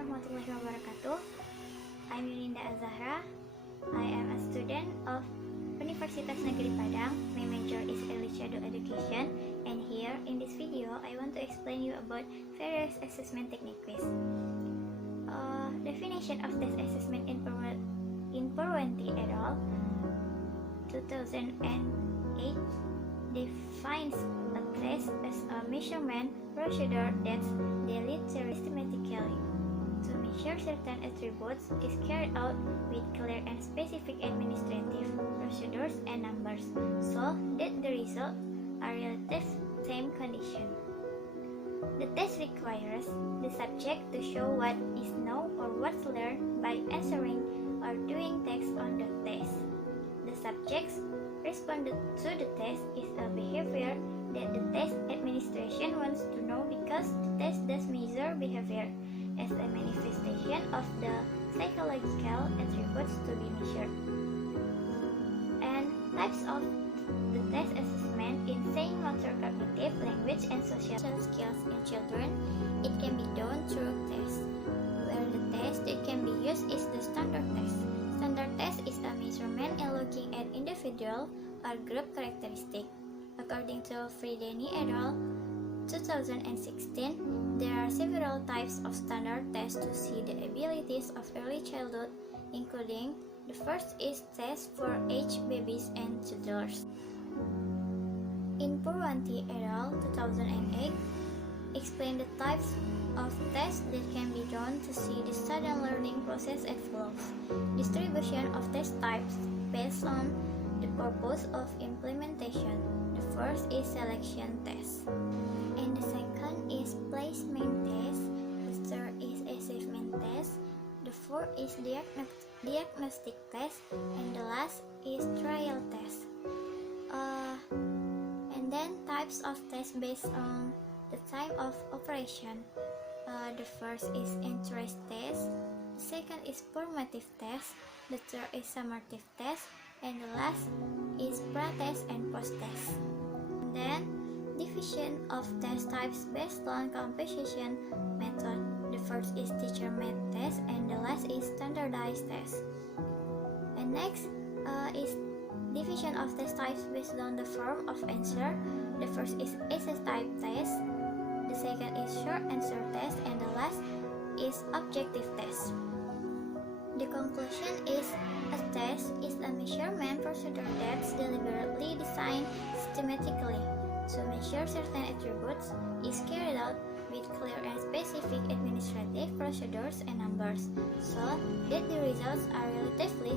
warahmatullahi wabarakatuh. I'm Yuninda Azzahra. I am a student of Universitas Negeri Padang. My major is Early Childhood Education, and here in this video I want to explain you about various assessment techniques. Definition of test assessment in Purwanti et al. 2008 defines a test as a measurement procedure that's delineated systematically to measure certain attributes is carried out with clear and specific administrative procedures and numbers, so that the results are relative same condition. The test requires the subject to show what is known or what's learned by answering or doing text on the test. The subject's responded to the test is a behavior that the test administration wants to know because the test does measure behavior as a manifestation of the psychological attributes to be measured. And types of the test assessment in saying motor, cognitive, language, and social skills in children. It can be done through tests, where the test that can be used is the standard test. Standard test is a measurement in looking at individual or group characteristics. According to Dini et al. 2016, there are several types of standard tests to see the abilities of early childhood, including the first is test for aged babies and toddlers. In Purwanti et al. 2008, explain the types of tests that can be done to see the sudden learning process and flows. Distribution of test types based on the purpose of implementation. The first is selection test, and the second is placement test. The third is assessment test. The fourth is diagnostic test, and the last is trial test. And then types of tests based on the time of operation. The first is interest test, the second is formative test, the third is summative test, and the last is pre-test and post-test. And then division of test types based on composition method. The first is teacher-made test, and the last is standardized test. And next is division of test types based on the form of answer. The first is essay type test, the second is short answer test, and the last is objective test. The conclusion is a test is a measurement procedure that's deliberately designed systematically to measure certain attributes, is carried out with clear and specific administrative procedures and numbers, so that the results are relatively